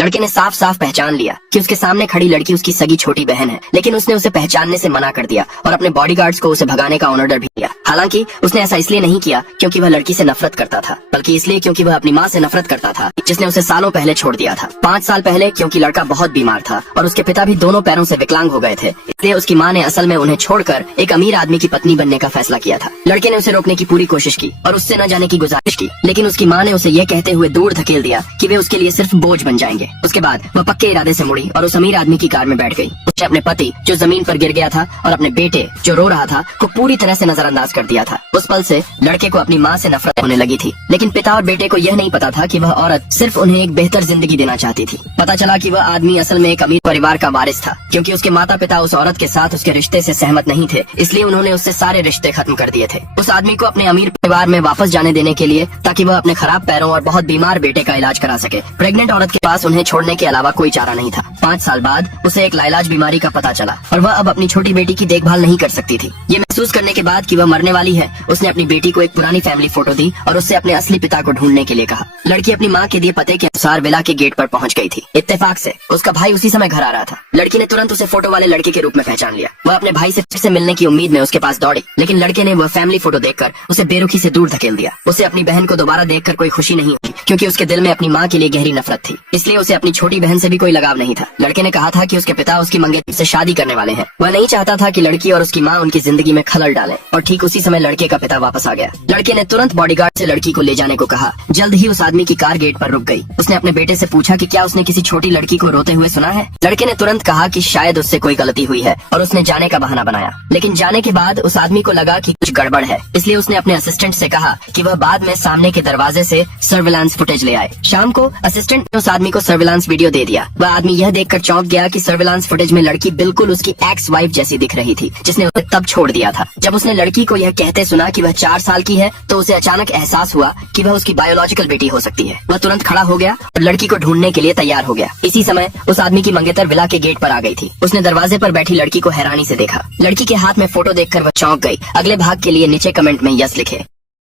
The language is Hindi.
लड़के ने साफ साफ पहचान लिया कि उसके सामने खड़ी लड़की उसकी सगी छोटी बहन है, लेकिन उसने उसे पहचानने से मना कर दिया और अपने बॉडीगार्ड्स को उसे भगाने का ऑर्डर भी दिया। हालांकि उसने ऐसा इसलिए नहीं किया क्योंकि वह लड़की से नफरत करता था, बल्कि इसलिए क्योंकि वह अपनी माँ से नफरत करता था जिसने उसे सालों पहले छोड़ दिया था। 5 साल पहले क्योंकि लड़का बहुत बीमार था और उसके पिता भी दोनों पैरों से विकलांग हो गए थे, इसलिए उसकी माँ ने असल में उन्हें छोड़कर एक अमीर आदमी की पत्नी बनने का फैसला किया था। लड़के ने उसे रोकने की पूरी कोशिश की और उससे न जाने की गुजारिश की, लेकिन उसकी माँ ने उसे यह कहते हुए दूर धकेल दिया कि वे उसके लिए सिर्फ बोझ बन जाएंगे। उसके बाद वह पक्के इरादे से मुड़ी और उस अमीर आदमी की कार में बैठ गई। उसने अपने पति जो जमीन पर गिर गया था और अपने बेटे जो रो रहा था को पूरी तरह से नजरअंदाज कर दिया था। उस पल से लड़के को अपनी माँ से नफरत होने लगी थी, लेकिन पिता और बेटे को यह नहीं पता था कि वह औरत सिर्फ उन्हें एक बेहतर जिंदगी देना चाहती थी। पता चला कि वह आदमी असल में एक अमीर परिवार का वारिस था, क्योंकि उसके माता पिता उस औरत के साथ उसके रिश्ते से सहमत नहीं थे, इसलिए उन्होंने उससे सारे रिश्ते खत्म कर दिए थे। उस आदमी को अपने अमीर परिवार में वापस जाने देने के लिए, ताकि वह अपने खराब पैरों और बहुत बीमार बेटे का इलाज करा सके। प्रेग्नेंट औरत के पास उन्हें छोड़ने के अलावा कोई चारा नहीं था। 5 साल बाद उसे एक लाइलाज बीमारी का पता चला और वह अब अपनी छोटी बेटी की देखभाल नहीं कर सकती थी। ये महसूस करने के बाद कि वह मरने वाली है, उसने अपनी बेटी को एक पुरानी फैमिली फोटो दी और उससे अपने असली पिता को ढूंढने के लिए कहा। लड़की अपनी माँ के दिए पते के अनुसार विला के गेट पर पहुंच गई थी। इत्तेफाक से उसका भाई उसी समय घर आ रहा था। लड़की ने तुरंत उसे फोटो वाले लड़के के रूप में पहचान लिया। वह अपने भाई से फिर से मिलने की उम्मीद में उसके पास दौड़ी, लेकिन लड़के ने वह फैमिली फोटो देखकर उसे बेरुखी से दूर धकेल दिया। उसे अपनी बहन को दोबारा देखकर कोई खुशी नहीं हुई, क्योंकि उसके दिल में अपनी माँ के लिए गहरी नफरत थी, इसलिए उसे अपनी छोटी बहन से भी कोई लगाव नहीं था। लड़के ने कहा था कि उसके पिता उसकी मंगेतर से शादी करने वाले हैं। वह नहीं चाहता था कि लड़की और उसकी माँ उनकी जिंदगी में खलल डालें, और ठीक उसी समय लड़के का पिता वापस आ गया। लड़के ने तुरंत बॉडीगार्ड से लड़की को ले जाने को कहा। जल्द ही उस आदमी की कार गेट पर रुक गई। उसने अपने बेटे से पूछा कि क्या उसने किसी छोटी लड़की को रोते हुए सुना है। लड़के ने तुरंत कहा कि शायद उससे कोई गलती हुई है और उसने जाने का बहाना बनाया, लेकिन जाने के बाद उस आदमी को लगा कि कुछ गड़बड़ है, इसलिए उसने अपने असिस्टेंट से कहा कि वह बाद में सामने के दरवाजे से सर्विलांस फुटेज ले आए। शाम को असिस्टेंट ने उस आदमी को सर्विलांस वीडियो दे दिया। वह आदमी यह देखकर चौंक गया कि सर्विलांस फुटेज में लड़की बिल्कुल उसकी एक्स वाइफ जैसी दिख रही थी, जिसने उसे तब छोड़ दिया था। जब उसने लड़की को यह कहते सुना कि वह 4 साल की है, तो उसे अचानक एहसास हुआ कि वह उसकी बायोलॉजिकल बेटी हो सकती है। वह तुरंत खड़ा हो गया और लड़की को ढूंढने के लिए तैयार हो गया। इसी समय उस आदमी की मंगेतर विला के गेट पर आ गई थी। उसने दरवाजे पर बैठी लड़की को हैरानी से देखा। लड़की के हाथ में फोटो देखकर वह चौंक गई। अगले भाग के लिए नीचे कमेंट में यस लिखे।